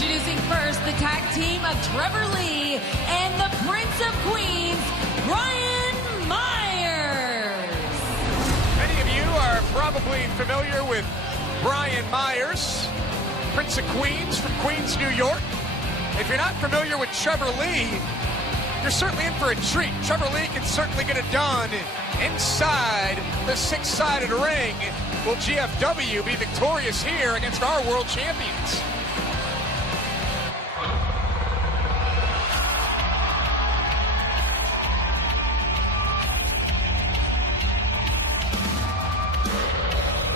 Introducing first the tag team of Trevor Lee and the Prince of Queens, Brian Myers. Many of you are probably familiar with Brian Myers, Prince of Queens from Queens, New York. If you're not familiar with Trevor Lee, you're certainly in for a treat. Trevor Lee can certainly get it done inside the six-sided ring. Will GFW be victorious here against our world champions?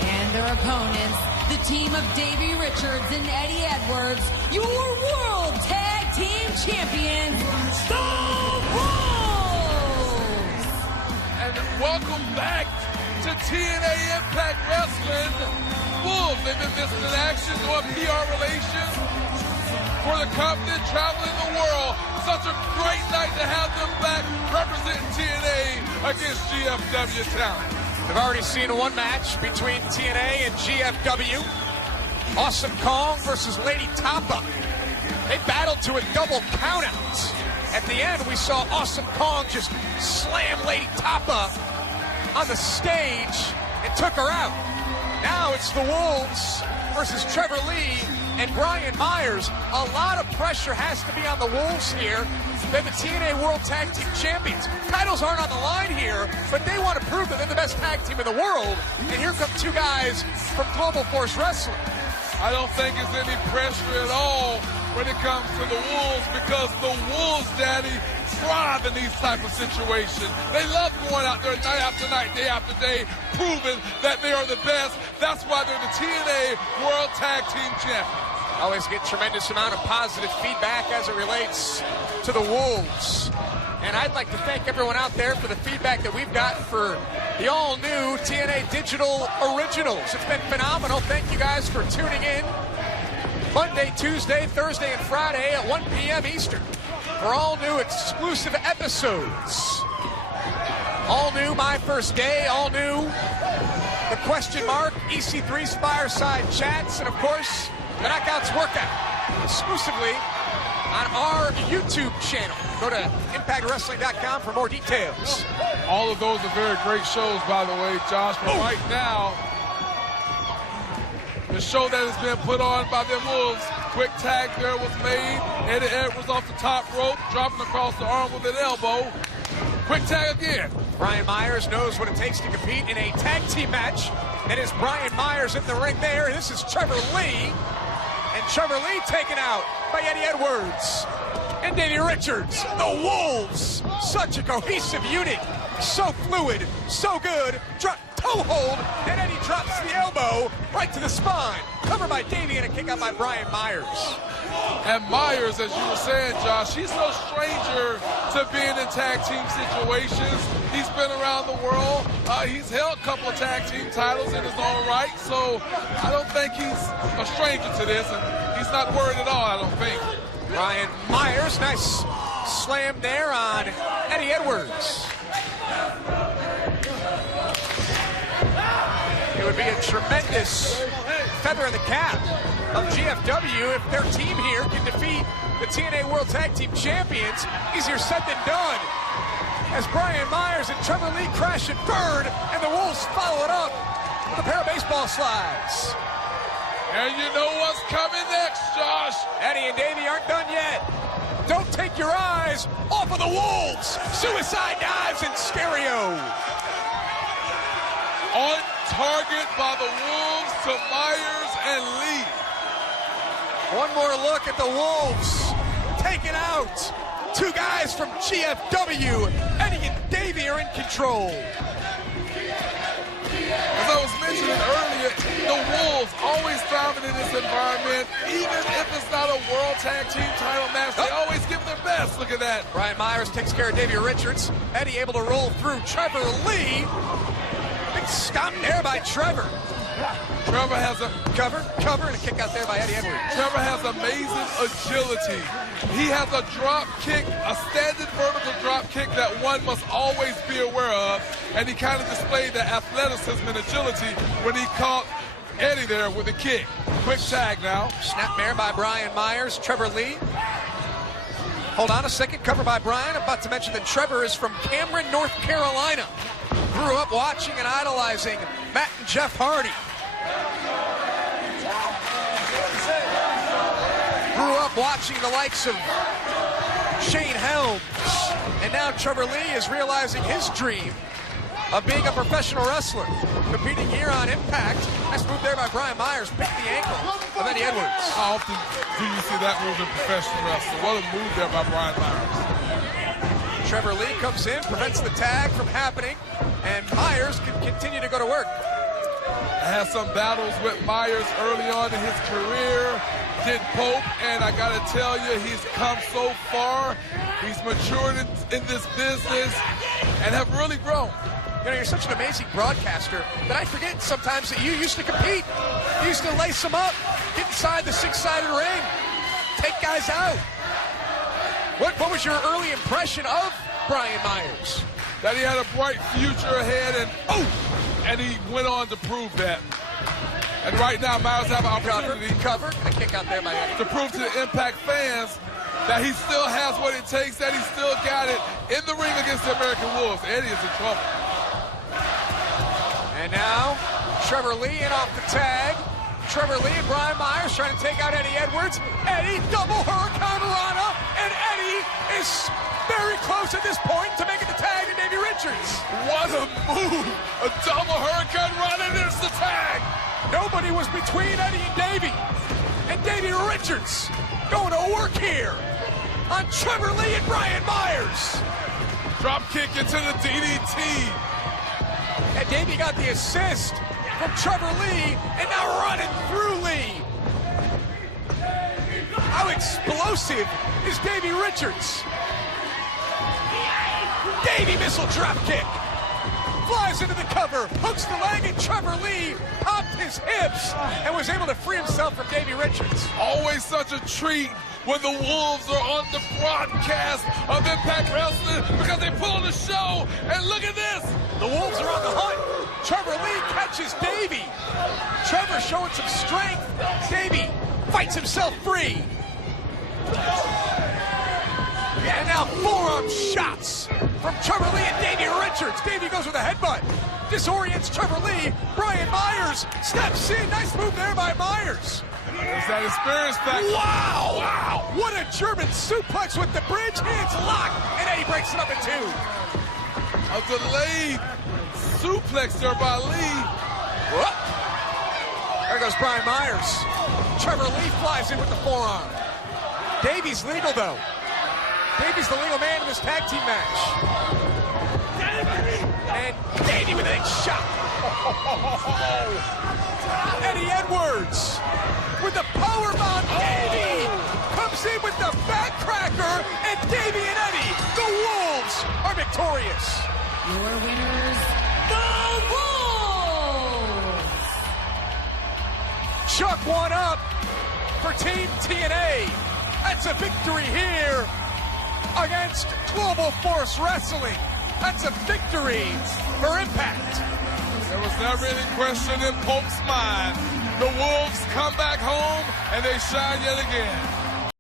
And their opponents, the team of Davey Richards and Eddie Edwards, your World Tag Team Champions, the Wolves! And welcome back to TNA Impact Wrestling. Wolves, they've been missing in action, doing PR relations for the company, traveling the world. Such a great night to have them back representing TNA against GFW talent. We've already seen one match between TNA and GFW. Awesome Kong versus Lady Tapa. They battled to a double countout. At the end, we saw Awesome Kong just slam Lady Tapa on the stage and took her out. Now it's the Wolves versus Trevor Lee and Brian Myers. A lot of pressure has to be on the Wolves here. They're the TNA World Tag Team Champions. Titles aren't on the line here, but they want to prove that they're the best tag team in the world. And here come two guys from Global Force Wrestling. I don't think there's any pressure at all when it comes to the Wolves, because the Wolves, Daddy, thrive in these type of situations. They love going out there night after night, day after day, proving that they are the best. That's why they're the TNA World Tag Team Champions. Always get tremendous amount of positive feedback as it relates to the Wolves. And I'd like to thank everyone out there for the feedback that we've gotten for the all-new TNA Digital Originals. It's been phenomenal. Thank you guys for tuning in Monday, Tuesday, Thursday, and Friday at 1 p.m. Eastern for all new exclusive episodes. All new My First Day, all new The Question Mark, EC3's Fireside Chats, and of course, the Knockouts Workout, exclusively on our YouTube channel. Go to ImpactWrestling.com for more details. All of those are very great shows, by the way, Josh. But right now, the show that has been put on by them Wolves, quick tag there was made. Eddie Edwards off the top rope, dropping across the arm with an elbow. Quick tag again. Brian Myers knows what it takes to compete in a tag team match. It is Brian Myers in the ring there. This is Trevor Lee. And Trevor Lee taken out by Eddie Edwards and Davey Richards. The Wolves, such a cohesive unit. So fluid, so good. Drop toe hold, and Eddie drops the elbow right to the spine. Covered by Davey and a kick out by Brian Myers. And Myers, as you were saying, Josh, he's no stranger to being in tag team situations. He's been around the world. He's held a couple of tag team titles in his own right, so I don't think he's a stranger to this, and he's not worried at all, I don't think. Brian Myers, nice slam there on Eddie Edwards. It would be a tremendous feather in the cap of GFW if their team here can defeat the TNA World Tag Team Champions. Easier said than done, as Brian Myers and Trevor Lee crash and burn, and the Wolves follow it up with a pair of baseball slides. And you know what's coming next, Josh. Eddie and Davey aren't done yet. Don't take your eyes off of the Wolves. Suicide dives in stereo. On target by the Wolves to Myers and Lee. One more look at the Wolves. Taken out. Two guys from GFW. Eddie and Davey are in control. As I was mentioning earlier, the Wolves always thriving in this environment. Even if it's not a World Tag Team title match, they always give their best. Look at that. Brian Myers takes care of Davey Richards. Eddie able to roll through Trevor Lee. Big stomp there by Trevor. Trevor has a cover, and a kick out there by Eddie Edwards. Trevor has amazing agility. He has a drop kick, a standard vertical drop kick that one must always be aware of, and he kind of displayed the athleticism and agility when he caught Eddie there with a kick. Quick tag now. Snapmare by Brian Myers. Trevor Lee. Hold on a second. Cover by Brian. I'm about to mention that Trevor is from Cameron, North Carolina. Grew up watching and idolizing Matt and Jeff Hardy. Grew up watching the likes of Shane Helms. And now Trevor Lee is realizing his dream of being a professional wrestler, competing here on Impact. Nice move there by Brian Myers, picked the ankle of Eddie Edwards. How often do you see that move in professional wrestling? What a move there by Brian Myers. Trevor Lee comes in, prevents the tag from happening, and Myers can continue to go to work. I had some battles with Myers early on in his career. Did Pope, and I gotta tell you, he's come so far. He's matured in this business and have really grown. You know, you're such an amazing broadcaster that I forget sometimes that you used to compete. You used to lace them up, get inside the six-sided ring, take guys out. What was your early impression of Brian Myers? That he had a bright future ahead, and he went on to prove that. And right now, Myers have an opportunity Cover. A kick out there by Eddie. to prove to the Impact fans that he still has what it takes, that he still got it in the ring against the American Wolves. Eddie is in trouble. And now, Trevor Lee in off the tag. Trevor Lee and Brian Myers trying to take out Eddie Edwards. Eddie, double Hurricane Rana, and Eddie is very close at this point to making the tag to Davey Richards. What a move! A double Hurricane Rana, and there's the tag! Nobody was between Eddie and Davey. And Davey Richards going to work here on Trevor Lee and Brian Myers. Drop kick into the DDT. And Davey got the assist from Trevor Lee, and now running through Lee. How explosive is Davey Richards? Davey missile drop kick. Flies into the cover, hooks the leg, and Trevor Lee popped his hips and was able to free himself from Davey Richards. Always such a treat when the Wolves are on the broadcast of Impact Wrestling because they put on the show, and look at this! The Wolves are on the hunt. Trevor Lee catches Davey. Trevor showing some strength. Davey fights himself free. And now forearm shots from Trevor Lee and Davey Richards. Davey goes with a headbutt. Disorients Trevor Lee. Brian Myers steps in. Nice move there by Myers. There's that experience factor. Wow! Wow! What a German suplex with the bridge. Hands locked. And Eddie breaks it up in two. A delayed suplex there by Lee. Whoop. There goes Brian Myers. Trevor Lee flies in with the forearm. Davey's legal, though. Davey's the legal man in this tag team match. And Davey with a big shot. Eddie Edwards with the powerbomb. Davey comes in with the backcracker. And Davey and Eddie, the Wolves, are victorious. Your winners, the Wolves! Chuck one up for Team TNA. That's a victory here against Global Force Wrestling. That's a victory for Impact. There was never any question in Pope's mind. The Wolves come back home and they shine yet again.